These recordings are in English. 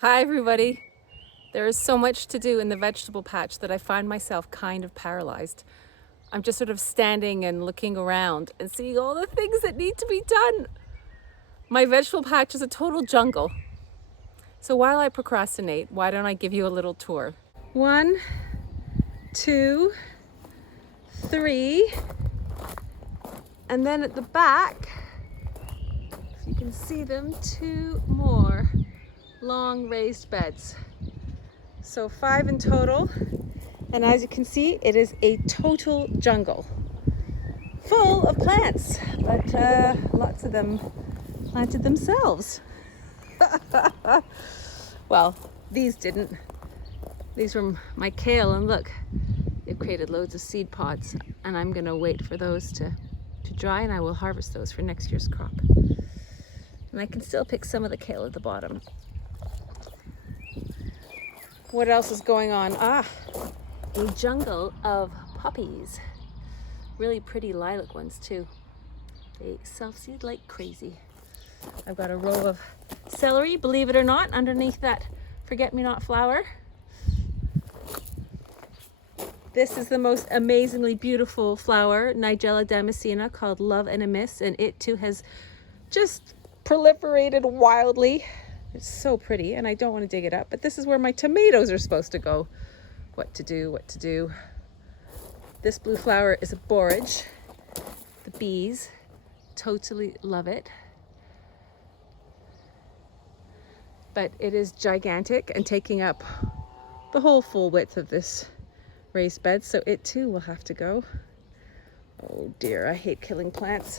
Hi everybody. There is so much to do in the vegetable patch that I find myself kind of paralyzed. I'm just sort of standing and looking around and seeing all the things that need to be done. My vegetable patch is a total jungle. So while I procrastinate, why don't I give you a little tour? 1, 2, 3, and then at the back, if you can see them, 2 more long raised beds. So 5 in total, and as you can see, it is a total jungle full of plants, but lots of them planted themselves. Well, these didn't. These were my kale, and look, they've created loads of seed pods, and I'm gonna wait for those to dry, and I will harvest those for next year's crop. And I can still pick some of the kale at the bottom. What else is going on? A jungle of poppies. Really pretty lilac ones too. They self-seed like crazy. I've got a row of celery, believe it or not, underneath that forget-me-not flower. This is the most amazingly beautiful flower, Nigella damascena, called Love and a Miss, and it too has just proliferated wildly. It's so pretty, and I don't want to dig it up, but this is where my tomatoes are supposed to go. What to do. This blue flower is a borage. The bees totally love it. But it is gigantic and taking up the whole full width of this raised bed, so it too will have to go. Oh dear, I hate killing plants.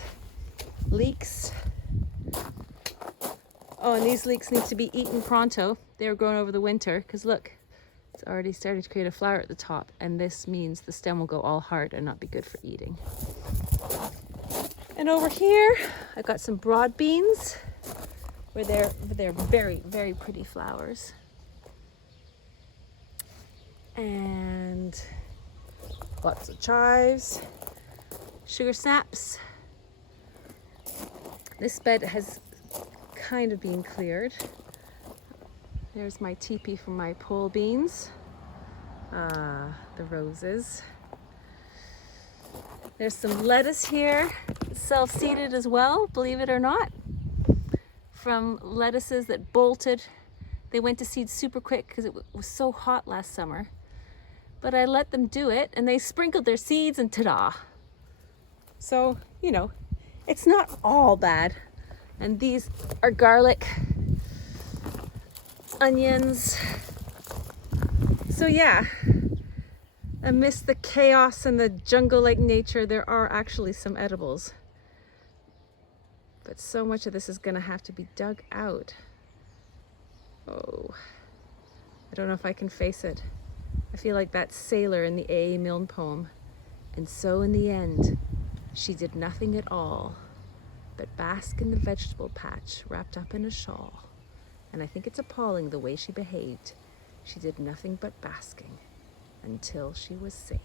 Leeks. Oh, and these leeks need to be eaten pronto. They were grown over the winter, because look, it's already starting to create a flower at the top, and this means the stem will go all hard and not be good for eating. And over here, I've got some broad beans, where they're very, very pretty flowers. And lots of chives, sugar snaps. This bed has kind of been cleared. There's my teepee from my pole beans. The roses. There's some lettuce here, self-seeded as well, believe it or not. From lettuces that bolted. They went to seed super quick because it was so hot last summer. But I let them do it, and they sprinkled their seeds, and ta-da! So, you know, it's not all bad. And these are garlic, onions. So yeah, amidst the chaos and the jungle-like nature, there are actually some edibles. But so much of this is gonna have to be dug out. Oh, I don't know if I can face it. I feel like that sailor in the A.A. Milne poem. And so in the end, she did nothing at all but bask in the vegetable patch wrapped up in a shawl. And I think it's appalling the way she behaved. She did nothing but basking until she was saved.